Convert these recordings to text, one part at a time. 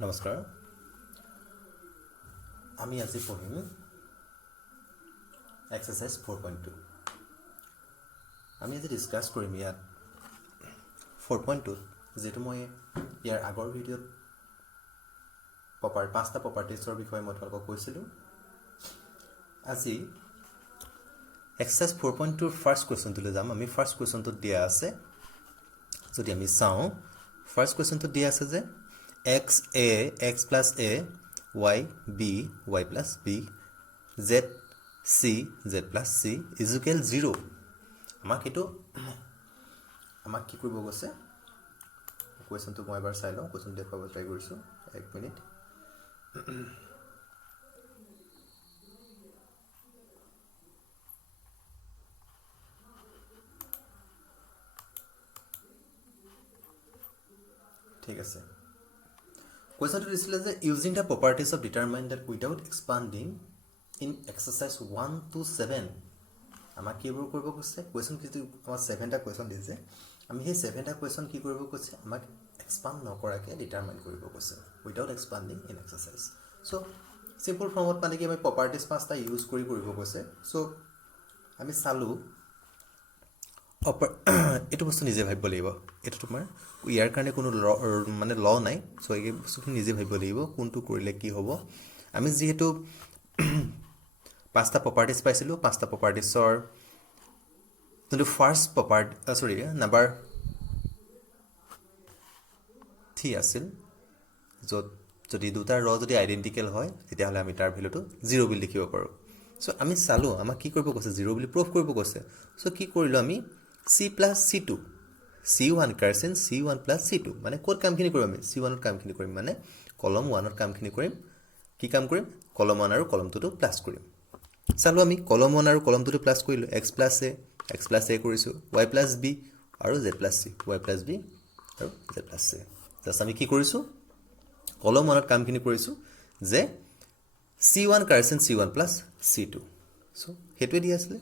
নমস্কাৰ আমি আজি পঢ়িম এক্সাৰসাইজ 4.2 আমি আজি ডিসকাস কৰিম ইয়াত 4.2 যেটো মই ইয়াৰ আগৰ ভিডিঅ'ত পাঁচটা প্ৰপাৰ্টিজৰ বিষয়ে মই তোমালোকক কৈছিলোঁ আজি এক্সাৰসাইজ 4.2 ৰ ফাৰ্স্ট কোৱেশ্চনটোলৈ যাম আমি ফাৰ্স্ট কোৱেশ্চনটোত দিয়া আছে যদি আমি চাওঁ ফাৰ্স্ট কোৱেশ্চনটোত দিয়া আছে যে x a x plus a y b y plus b z c z plus c is equal 0 আমাক কি কৰিব গৈছে কোৱেশ্চনটো মই এবাৰ চাই লওঁ কোৱেশ্চন দেখুৱাব ট্ৰাই কৰিছোঁ এক মিনিট ঠিক আছে Question to this is using the properties of determine that without expanding in exercise 1 to 7. আমাক কি কৰিব কৈছে কোৱেশ্চন কি আমাৰ 7টা কোৱেশ্চন দিছে আমি সেই 7টা কোৱেশ্চন কি কৰিব কৈছে আমাক এক্সপান্ড নকৰাকে ডিটাৰমাইন কৰিব কৈছে without expanding in exercise so simple ফৰ্মত মানে কি আমি প্ৰপাৰ্টিজ পাঁচটা ইউজ কৰিব কৈছে সো আমি চালু এইটো বস্তু নিজে ভাবিব লাগিব এইটো তোমাৰ ইয়াৰ কাৰণে কোনো মানে ল নাই সো এই বস্তুখিনি নিজে ভাবিব লাগিব কোনটো কৰিলে কি হ'ব আমি যেহেতু পাঁচটা প্ৰপাৰ্টিজ পাইছিলোঁ পাঁচটা প্ৰপাৰ্টিজৰ কিন্তু ফাৰ্স্ট প্ৰপাৰ্টি নাম্বাৰ 3 আছিল য'ত যদি দুটা ৰ যদি আইডেন্টিকেল হয় তেতিয়াহ'লে আমি তাৰ ভ্যালুটো 0 বুলি লিখিব পাৰোঁ সো আমি চালো আমাক কি কৰিব কৈছে 0 বুলি প্ৰুফ কৰিব কৈছে সো কি কৰিলো আমি c plus c2 c1 কাৰসেন c1 plus c2 মানে কোড কামখিনি কৰিম আমি c1 ৰ কামখিনি কৰিম মানে কলম 1 ৰ কামখিনি কৰিম কি কাম কৰিম কলম 1 আৰু কলম 2 টো প্লাস কৰিম চালো আমি কলম 1 আৰু কলম 2 টো প্লাস কৰিলো x plus a কৰিছো y plus b আৰু z plus c y plus b আৰু z plus c জাস্ট আমি কি কৰিছো কলম 1 ৰ কামখিনি কৰিছো যে c1 কাৰসেন c1 plus c2 so হেতুৱে দি আছিল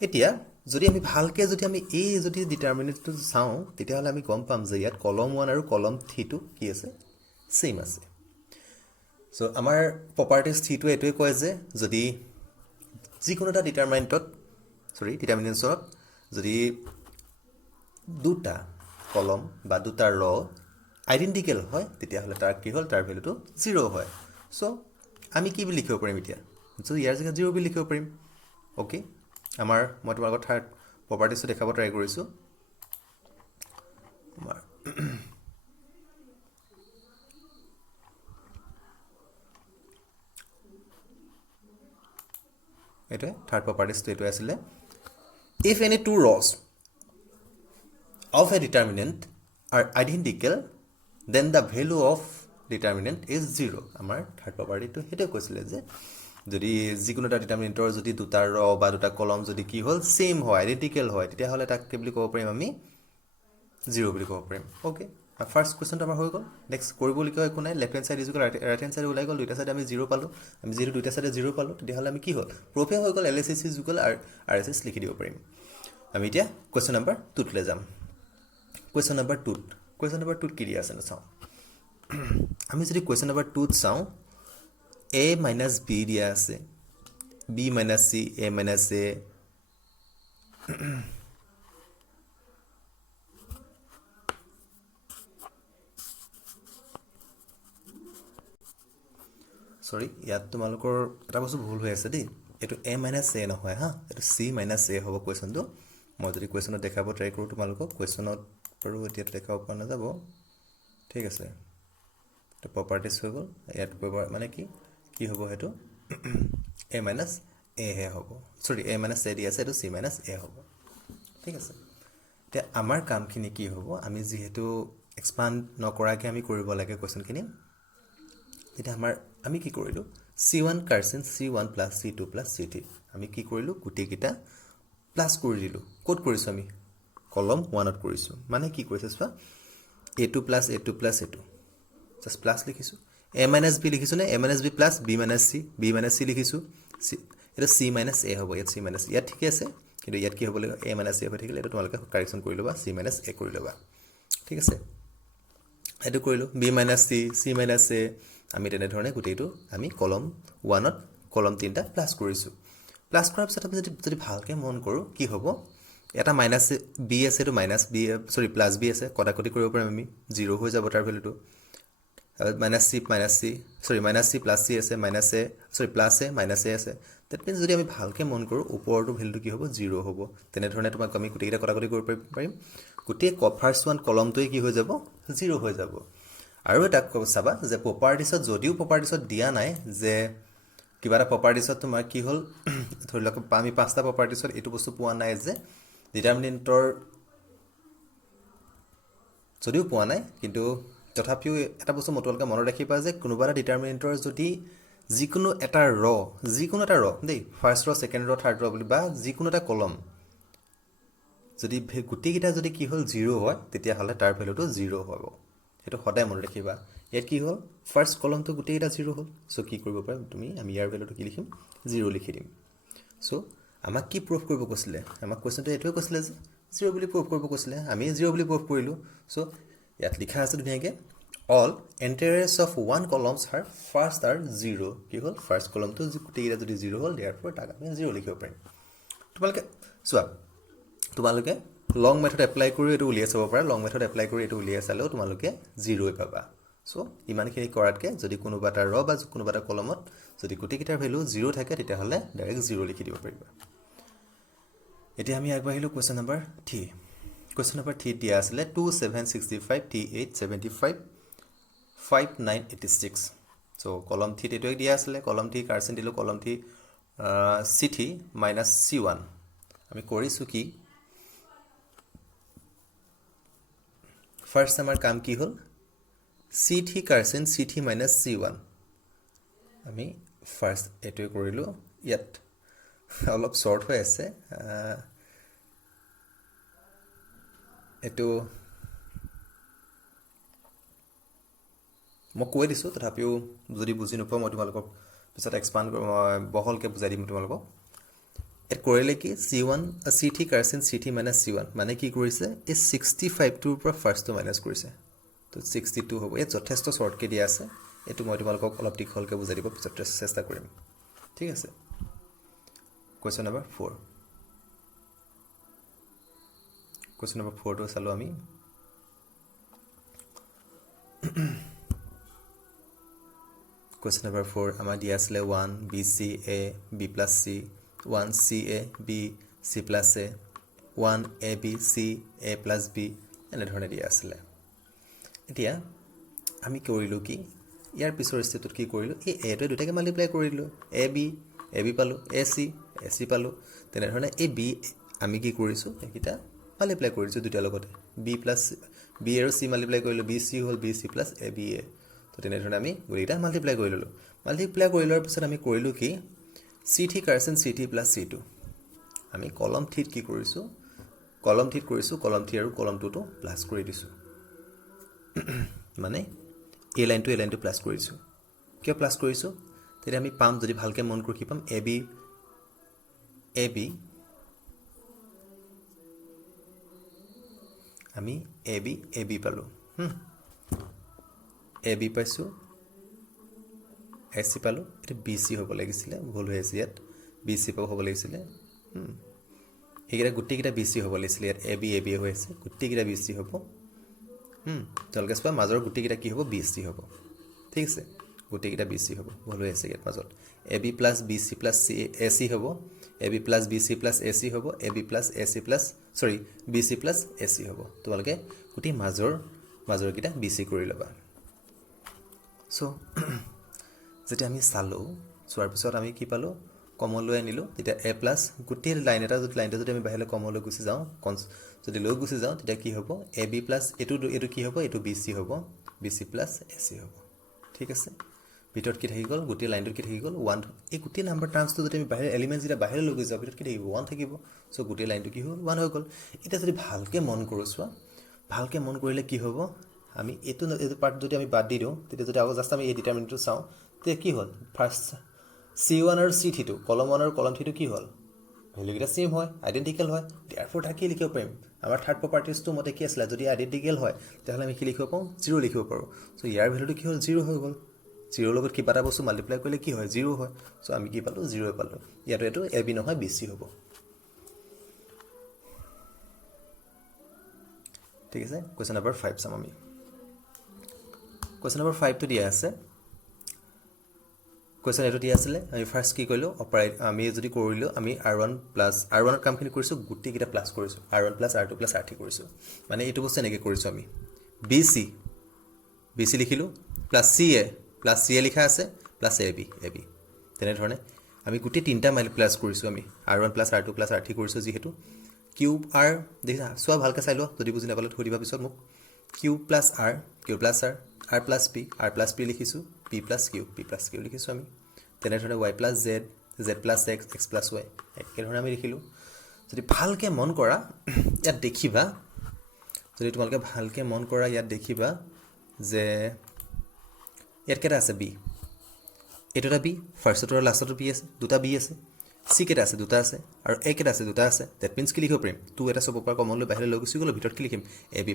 এতিয়া যদি আমি ভালকে যদি আমি এই যদি ডিটারমিনেন্টটো চাওঁ তেতিয়াহ'লে আমি গম পাম যে ইয়াত কলম 1 আৰু কলম 3 টো কি আছে সেম আছে সো আমাৰ প্ৰপাৰ্টিজ 3 টো এটোৱে কয় যে যদি যিকোনো এটা ডিটাৰমিনেন্টছত যদি দুটা কলম বা দুটা ৰ আইডেন্টিকেল হয় তেতিয়াহ'লে তাৰ কি হ'ল তাৰ ভ্যালুটো 0 হয় সো আমি কি বুলি লিখিব পাৰিম এতিয়া সো ইয়াৰ জায়গা 0 বুলি লিখিব পাৰিম ওকে আমাৰ মই তোমালোকৰ থাৰ্ড প্ৰপাৰ্টিজটো দেখাব ট্ৰাই কৰিছোঁ এইটো থাৰ্ড প্ৰপাৰ্টিজটো এইটো আছিলে if any two rows of a determinant are identical then the value of determinant is 0 আমাৰ থাৰ্ড প্ৰপাৰ্টিটো হেতু কৈছিলে যে যদি যিকোনো এটা ডিটাৰমিনেন্টৰ যদি দুটা ৰ বা দুটা কলম যদি কি হ'ল সেম হয় আইডেন্টিকেল হয় তেতিয়াহ'লে তাক কি বুলি ক'ব পাৰিম আমি 0 বুলি ক'ব পাৰিম ওকে ফাৰ্স্ট কোৱেশ্চনটো আমাৰ হৈ গ'ল নেক্সট কৰিবলগীয়া একো নাই left hand side is right hand side ওলাই গ'ল দুইটা সাইডে আমি 0 পালো আমি যেহেতু দুইটা সাইডে 0 পালো তেতিয়াহ'লে আমি কি হ'ল প্ৰুফে হৈ গ'ল LHS ইজ ইকুৱেল RHS লিখি দিব পাৰিম আমি এতিয়া কোৱেশ্চন নাম্বাৰ 2 লৈ যাম কোৱেশ্চন নাম্বাৰ 2 কি দিয়া আছে না চাওঁ আমি যদি কোৱেশ্চন নাম্বাৰ 2 চাওঁ a minus b দিয়া আছে b minus c a minus a সৰি ইয়াত তোমালোকৰ এটা বস্তু ভুল হৈ আছে দেই এটো a minus a নহয় হা এটো c minus a হ'ব কোৱেশ্চনটো মই যদি কোৱেশ্চনত দেখাব ট্ৰাই কৰো তোমালোকক কোৱেশ্চনত পৰো এতিয়া দেখাব পৰা নাযাব ঠিক আছে তো প্ৰপাৰ্টিজ হৈ গ'ল ইয়াত মানে কি হ'ব হেতু a minus a হে হ'ব সৰি a minus a দি আছে এটো c minus a হ'ব ঠিক আছে তে আমাৰ কামখিনি কি হ'ব আমি যেহেতু এক্সপান্ড নকৰাকে আমি কৰিব লাগে কোৱেশ্চনখিনি এটা আমি কি কৰিলো c1 কাৰসেন c1 plus c2 plus c3 আমি কি কৰিলো গুটি কিটা প্লাস কৰি দিলো কোড কৰিছো আমি কলম 1 ত কৰিছো মানে কি কৰিছে চোৱা a2 plus a2 plus a2 just plus লিখিছো a minus b লিখিছো নে a minus b plus b minus c লিখিছো এটা c minus a হ'ব ইয়াত c minus ইয়াত ঠিক আছে কিন্তু ইয়াত কি হ'ব লাগিব a minus a হৈ থাকিলে এটা তোমালোকে কাৰেকচন কৰি লবা c minus a কৰি লবা ঠিক আছে এইটো কৰিলোঁ B minus C C minus A আমি তেনেধৰণে গোটেইটো আমি কলম 1ত কলম 3টা প্লাছ কৰিছোঁ প্লাছ কৰাৰ পিছত আমি যদি ভালকৈ মন কৰোঁ কি হ'ব এটা মাইনাছ বি আছে এইটো মাইনাছ বি প্লাছ বি আছে কটাকটি কৰিব পাৰিম আমি 0 হৈ যাব তাৰ ভেলুটো মাইনাছ চি প্লাছ চি আছে প্লাছ এ মাইনাছ এ আছে ডেট মিনছ যদি আমি ভালকৈ মন কৰোঁ ওপৰটো ভেলুটো কি হ'ব 0 হ'ব তেনেধৰণে তোমাক আমি গোটেইকেইটা কটাকটি কৰিব পাৰিম গোটেই ফাৰ্ষ্ট ওৱান কলমটোৱে কি হৈ যাব 0 হৈ যাব আৰু এটা চাবা যে প্ৰপাৰ্টিছত যদিও প্ৰপাৰ্টিছত দিয়া নাই যে কিবা এটা প্ৰপাৰ্টিছত তোমাৰ কি হ'ল ধৰি লওক আমি 5টা প্ৰপাৰ্টিছত এইটো বস্তু পোৱা নাই যে ডিটাৰমিনেণ্টৰ যদিও পোৱা নাই কিন্তু তথাপিও এটা বস্তু তোমালোকে মনত ৰাখিবা যে কোনোবা এটা ডিটাৰমিনেণ্টৰ যদি যিকোনো এটা ৰ দেই ফাৰ্ষ্ট ৰ ছেকেণ্ড ৰ থাৰ্ড ৰ বুলি বা যিকোনো এটা কলম যদি গোটেইকেইটা যদি কি হ'ল 0 হয় তেতিয়াহ'লে তাৰ ভেলুটো 0 হ'ব সেইটো সদায় মনত ৰাখিবা ইয়াত কি হ'ল ফাৰ্ষ্ট কলমটো গোটেইকেইটা 0 হ'ল চ' কি কৰিব পাৰিম আমি ইয়াৰ ভেলুটো কি লিখিম 0 লিখি দিম চ' আমাক কি প্ৰুফ কৰিব কৈছিলে আমাক কুৱেশ্যনটো এইটোৱে কৈছিলে যে 0 বুলি প্ৰুফ কৰিব কৈছিলে আমি 0 বুলি প্ৰুফ কৰিলোঁ চ' ইয়াত লিখা আছে ধুনীয়াকৈ all entries of one columns are first are 0 কি হ'ল ফাৰ্ষ্ট কলমটো গোটেইকেইটা যদি 0 হ'ল দেয়াৰ ফৰ তাক আমি 0 লিখিব পাৰিম তোমালোকে লং মেথড এপ্লাই কৰি এইটো উলিয়াই চাব পাৰা লং মেথড এপ্লাই কৰি এইটো উলিয়াই চালেও তোমালোকে 0 পাবা চ' ইমানখিনি কৰাতকৈ যদি কোনোবা এটা ৰ বা কোনোবা এটা কলমত যদি গোটেইকেইটাৰ ভেলু 0 থাকে তেতিয়াহ'লে ডাইৰেক্ট 0 লিখি দিব পাৰিবা এতিয়া আমি আগবাঢ়িলোঁ কুৱেশ্যন নম্বৰ 3 কুৱেশ্যন নম্বৰ 3 দিয়া আছিলে 2765 T875 5986 চ' কলম 3 এইটোৱে দিয়া আছিলে কলম 3 কাৰ্চেন দিলোঁ কলম 3 C3 মাইনাছ C1 আমি কৰিছোঁ কি ফাৰ্ষ্ট আমাৰ কাম কি হ'ল C3 কাৰ্চেন C3 মাইনাছ C1 আমি ফাৰ্ষ্ট এইটোৱে কৰিলোঁ ইয়াত অলপ শ্বৰ্ট হৈ আছে এইটো মই কৈ দিছোঁ তথাপিও যদি বুজি নোপোৱা মই তোমালোকক পিছত এক্সপাণ্ড বহলকৈ বুজাই দিম তোমালোকক ইয়াত কৰিলে কি C3 কাৰ্চেন C3 মাইনাছ C1 মানে কি কৰিছে এই 65টোৰ পৰা ফাৰ্ষ্টটো মাইনাছ কৰিছে তো 62 হ'ব ইয়াত যথেষ্ট শ্বৰ্টকৈ দিয়া আছে এইটো মই তোমালোকক অলপ দীঘলকৈ বুজাই দিব পিছত চেষ্টা কৰিম ঠিক আছে কুৱেশ্যন নম্বৰ 4 কুৱেশ্যন নম্বৰ 4টো চালোঁ আমি কুৱেশ্যন নম্বৰ 4 আমাৰ দিয়া আছিলে 1 BC A B plus C 1 CA B C plus A 1 AB C A plus B এনেধৰণে দিয়া আছিলে এতিয়া আমি কৰিলোঁ কি ইয়াৰ পিছৰ ষ্টেপটোত কি কৰিলোঁ এই এটোৱে দুটাকে মাল্টিপ্লাই কৰিলোঁ AB পালোঁ AC পালোঁ তেনেধৰণে এই B আমি কি কৰিছোঁ এইকেইটা মাল্টিপ্লাই কৰিছোঁ দুটাৰ লগতে B আৰু C মাল্টিপ্লাই কৰিলোঁ BC হ'ল BC প্লাছ ABA তো তেনেধৰণে আমি গোটেইকেইটা মাল্টিপ্লাই কৰি ল'লোঁ মাল্টিপ্লাই কৰি লোৱাৰ পিছত আমি কৰিলোঁ কি C3 কাৰ্চেন C3 প্লাছ C2 আমি কলম 3 কি কৰিছোঁ কলম 3 আৰু কলম 2টো প্লাছ কৰি দিছোঁ মানে এই লাইনটো প্লাছ কৰিছোঁ কিয় প্লাছ কৰিছোঁ তেতিয়া আমি পাম যদি ভালকৈ মন কৰি কি পাম AB আমি AB পালোঁ AB পাইছোঁ AC পালোঁ এইটো BC হ'ব লাগিছিলে ভুল হৈ আছে ইয়াত BC হ'ব লাগিছিলে এইকেইটা গোটেইকেইটা BC হ'ব লাগিছিলে ইয়াত AB হৈ আছে গোটেইকেইটা BC হ'ব তেওঁলোকে চোৱা মাজৰ গোটেইকেইটা কি হ'ব BC হ'ব ঠিক আছে গোটেইকেইটা BC হ'ব ভুল হৈ আছে ইয়াত মাজত AB plus BC plus AC হ'ব AB plus BC plus AC হ'ব AB plus BC plus AC হ'ব তোমালোকে গোটেই মাজৰকেইটা BC কৰি ল'বা চ' যেতিয়া আমি চালোঁ চোৱাৰ পিছত আমি কি পালোঁ কমন লৈ আনিলোঁ তেতিয়া A প্লাছ গোটেই লাইনটো যদি আমি বাহিৰলৈ কমন লৈ গুচি যাওঁ যদি লৈ গুচি যাওঁ তেতিয়া কি হ'ব AB প্লাছ এইটো কি হ'ব এইটো BC হ'ব BC প্লাছ AC হ'ব ঠিক আছে ভিতৰত কি থাকি গ'ল গোটেই লাইনটোত কি থাকি গ'ল 1 এই গোটেই নাম্বাৰ টাৰ্মছটো যদি আমি বাহিৰ এলিমেণ্টছ যেতিয়া বাহিৰলৈ লৈ গৈ যাওঁ ভিতৰত কি থাকিব 1 থাকিব চ' গোটেই লাইনটো কি হ'ল 1 হৈ গ'ল এতিয়া যদি ভালকৈ মন কৰোঁ চোৱা ভালকৈ মন কৰিলে কি হ'ব আমি এইটো পাৰ্ট যদি আমি বাদ দি দিওঁ তেতিয়া যদি আকৌ জাষ্ট আমি এই ডিটাৰমিনেণ্টটো চাওঁ তেতিয়া কি হ'ল ফাৰ্ষ্ট C1 আৰু C3 কলম 1 আৰু কলম 3 কি হ'ল ভেলুকেইটা ছেম হয়, আইডেণ্টিকেল হয়, দেয়াৰফৰ কি লিখিব পাৰিম, আমাৰ থাৰ্ড প্ৰপাৰ্টিজটো মতে কি আছিলে, যদি আইডেণ্টিকেল হয় তেতিয়াহ'লে আমি কি লিখিব পাৰোঁ, 0 লিখিব পাৰোঁ। চ' ইয়াৰ ভেলুটো কি হ'ল, 0 হৈ গ'ল। 0 লগত কিবা এটা বস্তু মাল্টিপ্লাই কৰিলে কি হয়, 0 হয়। চ' আমি কি পালোঁ, 0 পালোঁ। ইয়াতো এইটো AB নহয় BC হ'ব। ঠিক আছে, কুৱেশ্যন নম্বৰ 5 চাম আমি। কুৱেশ্যন নম্বৰ 5টো দিয়া আছে। কুৱেশ্যন এইটো দিয়া আছিলে, আমি ফাৰ্ষ্ট কি কৰিলোঁ, আমি যদি কৰিলোঁ, আমি R1 কামখিনি কৰিছোঁ, গোটেইকেইটা প্লাছ কৰিছোঁ, R1 + R2 + R3 কৰিছোঁ। মানে এইটো বস্তু এনেকৈ কৰিছোঁ আমি, BC লিখিলোঁ, +CA লিখা আছে, +AB। তেনেধৰণে আমি গোটেই তিনিটা প্লাছ কৰিছোঁ, আমি R1 + R2 + R3 কৰিছোঁ যিহেতু। কিউ আৰ দেখিছা, চোৱা ভালকৈ চাই লোৱা, যদি বুজি নাপালে থৈ দিবা পিছত মোক। কিউ + R, R + P লিখিছোঁ, P + Q লিখিছোঁ আমি। তেনেধৰণে Y + Z, Z + X, X + Y, একেধৰণে আমি লিখিলোঁ। যদি ভালকৈ মন কৰা ইয়াত দেখিবা, যদি তোমালোকে ভালকৈ মন কৰা ইয়াত দেখিবা যে ইয়াত কেইটা আছে, B, এইটো এটা B, ফাৰ্ষ্টটো আৰু লাষ্টতো B আছে, দুটা B আছে। C কেইটা আছে, দুটা আছে, আৰু A কেইটা আছে, দুটা আছে। ডেট মিনছ কি লিখিব পাৰিম, 2 এটা চবৰ পৰা কমন লৈ বাহিৰলৈ লৈ গুচি গ'লোঁ, ভিতৰত কি লিখিম, A +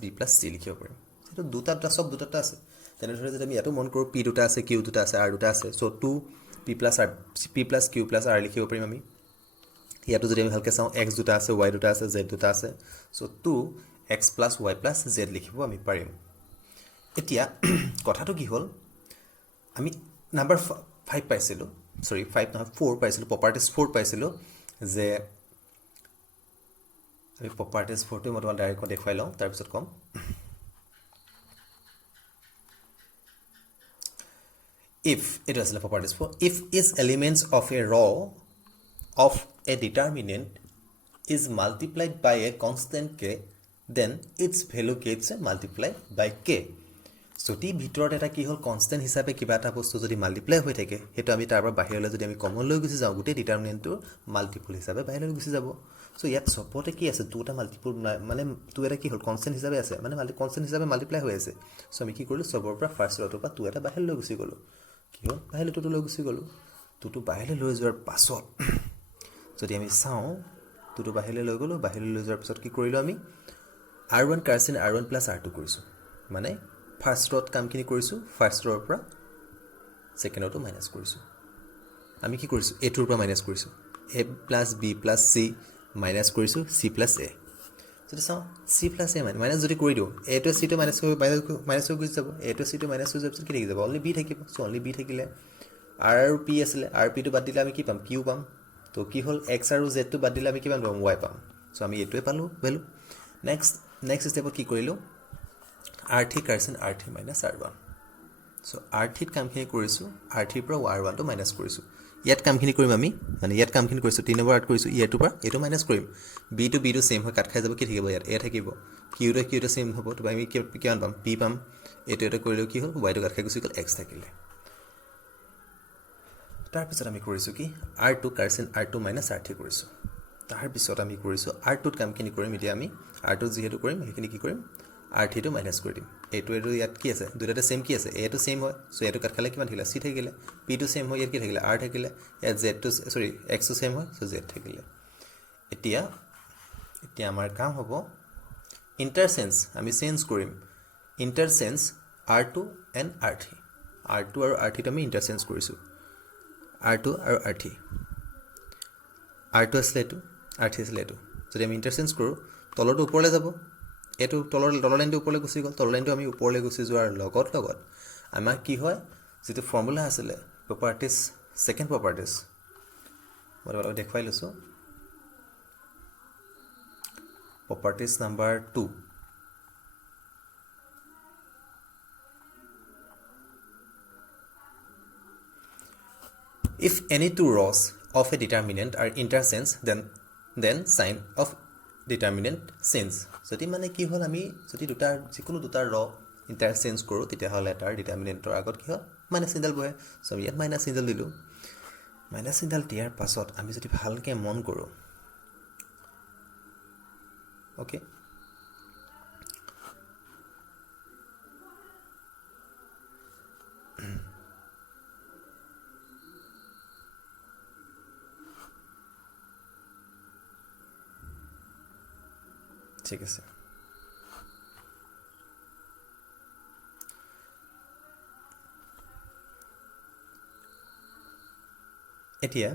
B + C লিখিব পাৰিম। সেইটো দুটা চব দুটা আছে। তেনেদৰে যদি আমি ইয়াতো মন কৰোঁ, P দুটা আছে, Q দুটা আছে, R দুটা আছে, চ' 2P + Q + R লিখিব পাৰিম আমি। ইয়াতো যদি আমি ভালকৈ চাওঁ, X দুটা আছে, Y দুটা আছে, Z দুটা আছে, চ' 2X + Y + Z লিখিব আমি পাৰিম। এতিয়া কথাটো কি হ'ল, আমি নাম্বাৰ 5 পাইছিলোঁ, 4 পাইছিলোঁ, প্ৰপাৰ্টিজ 4 পাইছিলোঁ, যে আমি প্ৰপাৰ্টিজ 4টো মই তোমাক ডাইৰেক্ট দেখুৱাই লওঁ, তাৰপিছত ক'ম। এইটো আছিলে properties 4, if is elements of A of A determinant is multiplied by a constant K, then its value gets multiply by K। যদি ভিতৰত এটা কি হ'ল, কনষ্টেণ্ট হিচাপে কিবা এটা বস্তু যদি মাল্টিপ্লাই হৈ থাকে, সেইটো আমি তাৰ পৰা বাহিৰলৈ যদি আমি কমন লৈ গুচি যাওঁ, গোটেই ডিটাৰমিনেণ্টটো মাল্টিপুল হিচাপে বাহিৰলৈ গুচি যাব। চ' ইয়াত চবতে কি আছে, 2টা মাল্টিপুল মানে 2 এটা কি হ'ল, কনষ্টেণ্ট হিচাপে আছে, মানে কনষ্টেণ্ট হিচাপে মাল্টিপ্লাই হৈ আছে। চ' আমি কি কৰিলোঁ, চবৰ পৰা ফাৰ্ষ্ট ৰটোৰ পৰা 2 এটা বাহিৰলৈ লৈ গুচি গ'লোঁ। কি হ'ল, বাহিৰলৈ 2টো লৈ গুচি গ'লোঁ। 2টো বাহিৰলৈ লৈ যোৱাৰ পাছত যদি আমি চাওঁ, 2টো বাহিৰলৈ লৈ গ'লোঁ, বাহিৰলৈ লৈ যোৱাৰ পিছত কি কৰিলোঁ, আমি R1 + R2 কৰিছোঁ। মানে ফাৰ্ষ্ট ৰত কামখিনি কৰিছোঁ, ফাৰ্ষ্ট ৰৰ পৰা ছেকেণ্ড ৰটো মাইনাছ কৰিছোঁ। আমি কি কৰিছোঁ, A2ৰ পৰা মাইনাছ কৰিছোঁ, A + B + C মাইনাছ কৰিছোঁ, C + A। যদি চাওঁ, C + A মাইনাছ যদি কৰি দিওঁ, A2 C টো মাইনাছ হৈ গুচি যাব, A2 C টো মাইনাছ হৈ যোৱাৰ পিছত কি থাকি যাব, অনলি B থাকিব। চ' অনলি B থাকিলে R আৰু P আছিলে, R P টো বাদ দিলে আমি কি পাম, Q পাম। তো কি হ'ল, X আৰু Z টো বাদ দিলে আমি কিমান পাম, Y পাম। চ' আমি এইটোৱে পালোঁ ভেলু। নেক্সট ষ্টেপত কি কৰিলোঁ, R3 - R1। চ' R3ত কামখিনি কৰিছোঁ, R3ৰ পৰা R1টো মাইনাছ কৰিছোঁ। ইয়াত কামখিনি কৰিম আমি, মানে ইয়াত কামখিনি কৰিছোঁ, 3 নম্বৰ আৰ্ট কৰিছোঁ, ইয়াৰটোৰ পৰা এইটো মাইনাছ কৰিম। B টো ছেইম হয়, কাট খাই যাব, কি থাকিব ইয়াত, A থাকিব। Q টো ছেইম হ'ব, তো আমি কিমান পাম, P পাম। এইটো কৰিলেও কি হ'ল, Y টো কাট খাই গুচি গ'ল, X থাকিলে। তাৰপিছত আমি কৰিছোঁ কি, R2 - R3 কৰিছোঁ। তাৰপিছত আমি কৰিছোঁ, R2ত কামখিনি কৰিম এতিয়া আমি, R2ত যিহেতু কৰিম, সেইখিনি কি কৰিম, R3টো মাইনাছ কৰি দিম। এইটো ইয়াত কি আছে, দুটাতে ছেইম কি আছে, A টো ছেইম হয়, চ' এইটো কাট খালে কিমান থাকিলে, C থাকিলে। P টো ছেইম হয়, ইয়াত কি থাকিলে, R থাকিলে। ইয়াত X টো ছেইম হয়, চ' Z থাকিলে। এতিয়া আমাৰ কাম হ'ব, ইণ্টাৰচেঞ্জ আমি চেঞ্জ কৰিম, interchange R2 and R3। R2 আৰু R3টো আমি ইণ্টাৰচেঞ্জ কৰিছোঁ, R2 আৰু R3। R2 আছিলে এইটো, R3 আছিলে এইটো। যদি আমি ইণ্টাৰচেঞ্জ কৰোঁ, তলৰটো ওপৰলৈ যাব, এইটো তলৰ লাইনটো ওপৰলৈ গুচি গ'ল, তলৰ লাইনটো আমি ওপৰলৈ গুচি যোৱাৰ লগত আমাৰ কি হয়, যিটো ফৰ্মুলা আছিলে প্ৰপাৰ্টিজ, ছেকেণ্ড প্ৰপাৰ্টিজ মই তোমালোকক দেখুৱাই লৈছোঁ, properties number 2। If any two rows of a determinant are interchanged, then sign of determinant change। যদি মানে কি হ'ল, আমি যদি যিকোনো দুটা ৰ ইণ্টাৰচেঞ্জ কৰোঁ, তেতিয়াহ'লে তাৰ ডিটাৰমিনেণ্টৰ আগত কি হয়, মাইনাছ চিনডাল বহে। চ' আমি ইয়াত মাইনাছ চিনডাল দিলোঁ। মাইনাছ চিনডাল দিয়াৰ পাছত আমি যদি ভালকৈ মন কৰোঁ, অ'কে, ঠিক আছে এতিয়া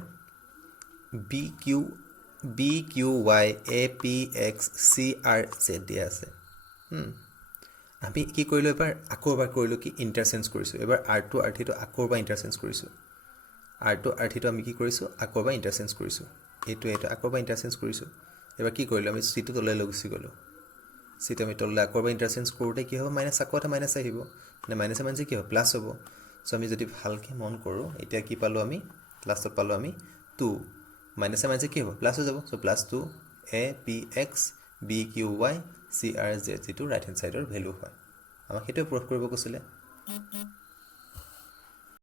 B Q Y A P X C R Z দিয়া আছে আমি কি কৰিলোঁ এবাৰ আকৌ এবাৰ কৰিলোঁ কি ইণ্টাৰচেঞ্জ কৰিছোঁ এবাৰ আৰটো আৰ্থিটো আকৌ এবাৰ ইণ্টাৰচেঞ্জ কৰিছোঁ আৰটো আৰ্থিটো আমি কি কৰিছোঁ আকৌ এবাৰ ইণ্টাৰচেঞ্জ কৰিছোঁ এইটো আকৌ এবাৰ ইণ্টাৰচেঞ্জ কৰিছোঁ এবাৰ কি কৰিলোঁ আমি চিটো তললৈ লৈ গুচি গ'লোঁ চিটো আমি তললৈ আকৌ এবাৰ ইণ্টাৰচেঞ্জ কৰোঁতে কি হ'ব মাইনাছ আকৌ এটা মাইনাছ আহিব মানে মাইনাছে মাইনাছে কি হ'ব প্লাছ হ'ব চ' আমি যদি ভালকৈ মন কৰোঁ এতিয়া কি পালোঁ আমি লাষ্টত পালোঁ আমি 2 মাইনাছে মাইনাছে কি হ'ব প্লাছ হৈ যাব so' plus 2 A P X B Q Y C R Z যিটো ৰাইট হেণ্ড ছাইডৰ ভেলু হয় আমাক সেইটোৱে প্ৰুফ কৰিব কৈছিলে